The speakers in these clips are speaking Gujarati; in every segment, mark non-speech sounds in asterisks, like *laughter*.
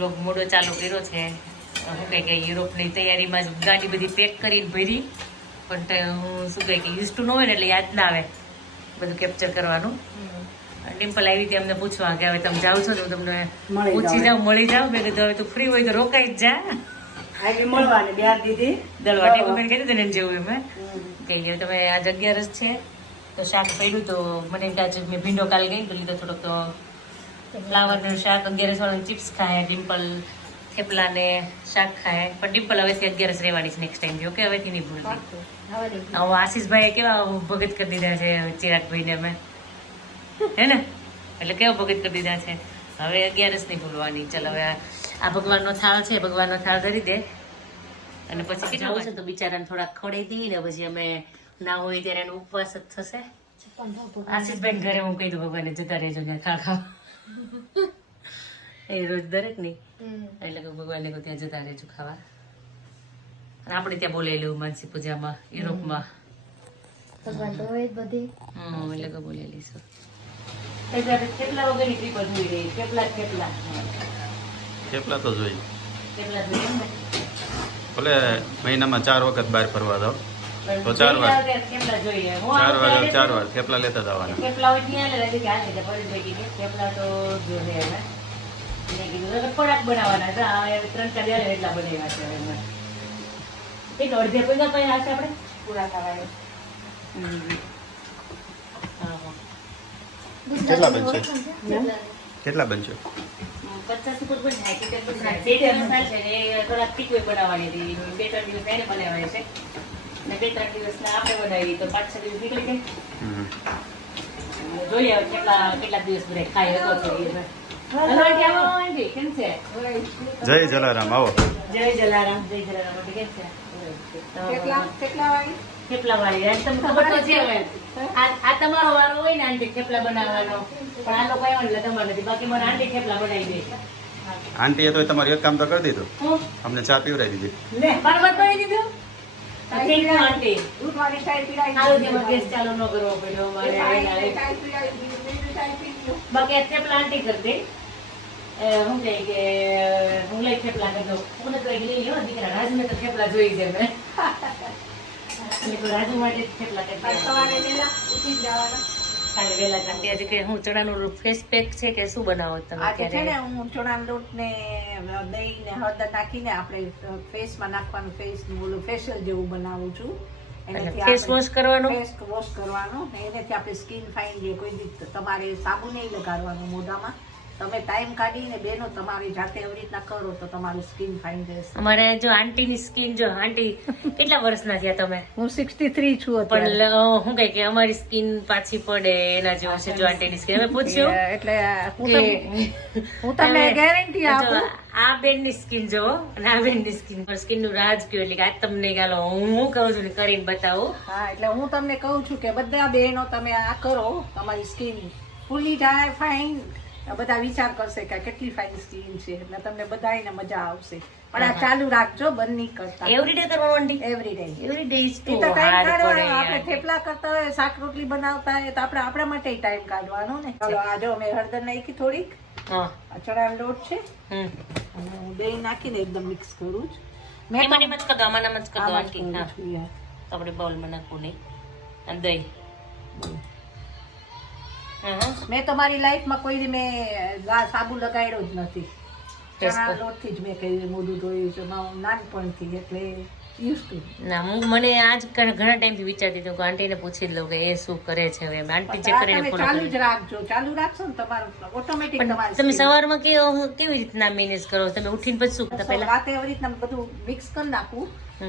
લોક મોડો ચાલુ કર્યો છે. શું કહે કે યુરોપની તૈયારીમાં જ ગાડી બધી પેક કરીને ભરી. પણ હું શું કહે કે યુઝ ટુ ન હોય ને એટલે યાદ ના આવે બધું કેપ્ચર કરવાનું. ડિમ્પલ આવી હતી અમને પૂછવા કે હવે તમે જાઓ છો તો તમને પૂછી જાઓ. મળી જાઓ મેં કીધું હવે તું ફ્રી હોય તો રોકાઈ જ જા. આવી મળવાની બ્યાર દીધી. દળવાટી વગર કીધું તને જેવું એમ કે તમે આ જગ્યા અગિયારસ છે. તો શાક પડ્યું તો મને એમ કે આજે મેં ભીંડો કાલ ગઈ તો લીધો થોડોક તો ફ્લાવરનું શાક અગિયારસ વાળું ચિપ્સ ખાય ડિમ્પલ થેપલા ને શાક ખાય. પણ ડિમ્પલ હવેથી અગિયારસ રહેવાની છે નેક્સ્ટ ટાઈમ જો કે હવેથી નહીં ભૂલતી. હવે આશીષભાઈ કેવા ભગત કરી દીધા છે ચિરાગભાઈને અમે? હે ને? એટલે કેવા ભગત કરી દીધા છે? હવે અગિયારસ નહીં ભૂલવાની. ચાલ હવે આ- ભગવાનનો થાળ છે ભગવાનનો થાળ ધરી દે. અને પછી કેટલા છે તો બિચારાને થોડા ખવડાવી દઈએ ને પછી અમે ના હોય ત્યારે એનો ઉપવાસ જ થશે. આશીષભાઈ ઘરે હું કહી દઉં ભગવાને જતા રહેજો ત્યાં ખાળ ખાવા. *laughs* એ રોજ દરેક નહીં એટલે કે ભગવાન કહું ત્યાં જતા રહેજો ખાવા. અને આપણે ત્યાં બોલેલું માનસી પૂજામાં યુરોપમાં ભગવાન તો હોય બધી. હમ એટલે કે બોલેલી લઈશું. કેટલા વગરની ટ્રીપ જ હોઈ રહી કેટલા કેટલા થેપલા. તો જોઈ કેટલા જોઈએ. ભલે મહિનામાં ચાર વખત બહાર ફરવા જાઓ. તો ચાર વાર. જઈને આવે ત્યારે થેપલા જોઈએ હું ચાર વાર. ચાર વાર થેપલા લેતા જવાના. થેપલા હોય ત્યાં લે કે હાલે એટલે પરેશભાઈ કીધું થેપલા તો જોઈએ હવે મેં કીધું હવે બનાવવાના છે. આ ત્રણ ચાર યાર એટલા બનાવ્યા છે હવે મેં અડધે પૈસા કઈ હશે આપણે. પૂરા થવાય હા હા. કેટલા બનશે? કેટલા કેટલા બનશે? પચાસ ઉપર પણ થાય. સિત્તેર બે ત્રણ ટીકવી બનાવવાની હતી. બે ત્રણ દિવસ એને બનાવવાની છે. ને બે ત્રણ દિવસના આપણે બનાવી તો પાંચ છ દિવસ નીકળી ગઈ જોઈએ કેટલા કેટલા દિવસ બધા ખાઈ છે જય જલારામ આવો. જય જલારામ જય જલારામ આંટી, કેમ છે? કેટલા? કેટલા વાળી? થેપલા વાળી? તમને ખબર તો છે આ આ તમારો વારો હોય ને આંટી થેપલા બનાવવાનો. પણ આ લોકો આવ્યા એટલે તમારે નથી. બાકી મને આંટી થેપલા બનાવી દે. આંટીએ તો તમારું એક કામ તો કરી દીધું. અમને ચા પીવડાવી દીધી. લે બરાબર કરી દીધું? બાકી આ થેપલા આંટી કરી એ, હું કહે કે હું લઈ થેપલા કરી હું તો લઈ લ્યો દીકરા રાજુને તો થેપલા જોઈ છે મેં. *laughs* રાજુ માટે થેપલા કરી સવારે વહેલા ઉઠી જવાના. કાલે આજે કે હું ચણાનું ફેસ પેક છે કે શું બનાવો તમે આજે છે ને હું ચણાનો લોટ ને દહીં ને હળદર નાખીને આપણે ફેસમાં નાખવાનું ફેસનું ઓલું ફેશિયલ જેવું બનાવું છું. face wash કરવાનું? ફેસ વોશ કરવાનું. એનાથી આપણી સ્કિન ફાઇન જે કોઈ તમારે સાબુ નહીં લગાડવાનું મોઢામાં. તમે ટાઈમ કાઢીને બેનો તમારી જાતે એવી રીતના કરો તો તમારું સ્કિન ફાઇન રહેશે. અમારે જો આંટીની સ્કિન જો આંટી કેટલા વર્ષના થયા તમે? હું સિક્સટી થ્રી છું પણ હું કહે કે અમારી સ્કિન પાછી પડે એના જેવો છે જો આંટીની સ્કિન અમે પૂછ્યું એટલે હું તમને હું તમને guarantee જો આપું. આ બેનની સ્કિન જો અને આ બેનની સ્કિન સ્કિનનું રાજ કયો એટલે આજ તમને ગાલો હું હું કહું છું કરીને બતાવું. હા એટલે હું તમને કહું છું કે બધા બહેનો તમે આ કરો તમારી સ્કિન ફૂલી જાય ફાઇન બધા વિચાર કરશે કે કેટલી ફાઇન સ્કીન છે એટલે તમને બધાને મજા આવશે. પણ આ ચાલુ રાખજો બંધ નહીં કરતા. એવરીડે કરવાનું everyday every day every day is to તો ટાઈમ કાઢવાનો આપણે થેપલા કરતા હોય શાક રોટલી બનાવતા હોય તો આપણે આપણા માટે ટાઈમ કાઢવાનો ને. ચાલો આ જો મેં હળદર નાખી થોડીક. હા. ચણાનો લોટ છે. અને હું દહીં નાખીને એકદમ મિક્સ કરું છું. મેં એમાં ને એમાં જ કરી દો આમાં ને આમાં દો આમાં જ આંટી કરું હા. છું, યાર. આપણે બાઉલમાં નાખવું નહીં. અને દહીં. મેં તમારી લાઈફમાં કોઈ દી મેં સાબુ લગાડ્યો જ નથી. ચણા લોટથી જ મેં કહ્યું મોઢું ધોયું છે. મારું નાનપણથી એટલે ના હું મને આજ ઘણા ટાઈમ ટાઈમથી વિચારતી હતી કે આંટીને પૂછી લઉં કે એ શું કરે છે હવે? આંટી ચેક કરીને ચાલુ જ રાખજો. ચાલુ રાખશો ને તમારું. ઓટોમેટિક પણ તમે. સવારમાં કે કેવી રીતના મેનેજ કરો? તમે ઉઠીને પછી શું કરતા પહેલા? રાતે એવી રીતના બધું મિક્સ કરી નાખું.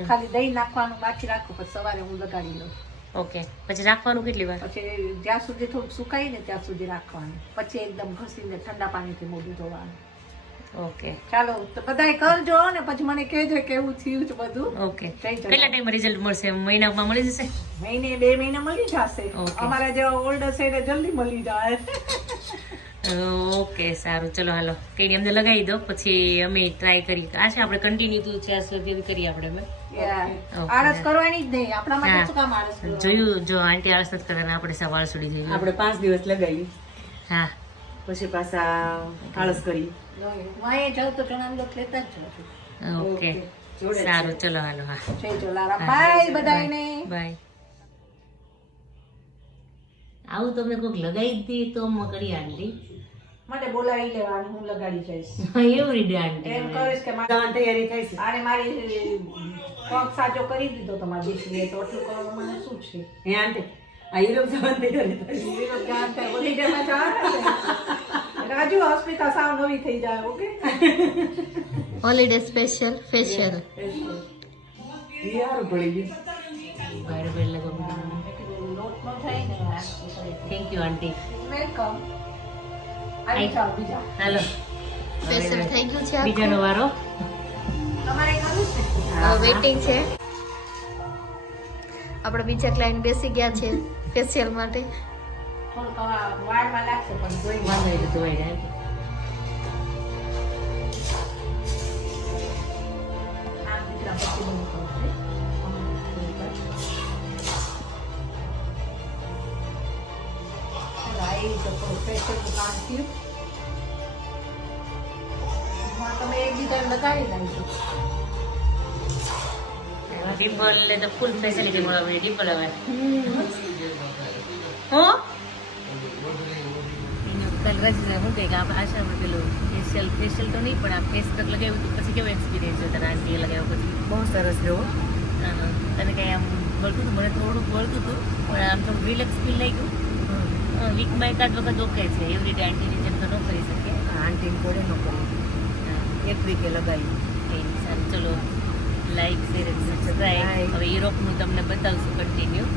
ખાલી દહીં નાખવાનું બાકી રાખું પછી સવારે હું લગાડી લઉં. ઓકે. પછી રાખવાનું કેટલી વાર? પછી જ્યાં સુધી થોડુંક સુકાય ને ત્યાં સુધી રાખવાનું. પછી એકદમ ઘસીને ઠંડા પાણીથી મોઢું ધોવાનું. ઓકે. ચાલો તો બધાય કરજો ને પછી મને કહેજો કેવું થયું છે બધું. ઓકે. કેટલા ટાઈમ રિઝલ્ટ મળશે? મહિનામાં મળી જશે? મહિને બે મહિના મળી જશે. અમારા જેવા ઓલ્ડર છે એને જલ્દી મળી જાય. ઓકે સારું. ચલો હાલો. કઈ નહીં અમને લગાવી દો. પછી અમે ટ્રાય કરી. આ છે આપણે કન્ટિન્યુ તું છે સુધી કરીએ આપણે અમે? આળસ કરવાની જ નહીં. આપણા માટે હા. શું કામ આળસ જોયું જો આંટી આળસ નથી કરતા આપણે સવાળ સુડી જોયું આપણે પાંચ દિવસ લગાવી. હા. પછી પાછા આળસ કરી. નહીં. હું જાઉં તો ચણાનો લોટ લેતા જ ઓકે સારું ચલો હાલો હા. બાય બધાને બાય આવું તમે કોઈક લગાવી દીધી તો કરી આંટી. મને બોલાવી લેવાનું હું લગાડી જઈશ. એવું રીતે આંટી. એમ કરીશ કે મારી તૈયારી થઈ છે. અરે મારી પગ સાજો કરી દીધો તમારી દીકરીએ તો એટલું કરવામાં મને શું છે? એ જ્ઞાન થાય. બધી જગ્યામાં ચાલે ને. રાજુ હોસ્પિટલ સાવ નવી થઈ જાય ઓકે? હોલિડે સ્પેશિયલ ફેશિયલ બરાબર લગાવું નોટ નો થાય ને થેન્ક યુ આંટી. વેલકમ હાલો. સ્પેશિયલ થઈ ગયું છે બીજાનો વારો. તમારે છે? વેઇટિંગ છે. આપણે બીજા ક્લાયન્ટ બેસી ગયા છે ફેશિયલ માટે. પણ પ્રોફેશનનું કામ profession હા, તમે એકબીજાને લગાડી નાખજો. ડિમ્પલ ને તો ફૂલ ફેસિલિટી મળે મને ડિમ્પલ હવે હો? એનું કાલ રજી શું કહે કે આશામાં પેલું ફેશિયલ ફેશિયલ તો નહીં પણ આ ફેસ પેક લગાવ્યું તો પછી કેવો એક્સપિરિયન્સ છે તારા આંટીએ લગાવ્યો પછી? બહુ સરસ રહ્યો હા, હા. તને કંઈ આમ વળતું હતું? મને થોડુંક વળતું હતું પણ આમ થોડું રિલેક્સ ફીલ લાગ્યું. વીકમાં એકાદ વખત ઓકે છે. એવી રીતે આંટીની જેમ તો ન કરી શકે આંટી જોડે ન કરી. એક વીકે લગાવી. એની સારું. ચલો લાઈક શેર સબસ્ક્રાઈબ હવે યુરોપનું તમને બતાવશું કન્ટિન્યુ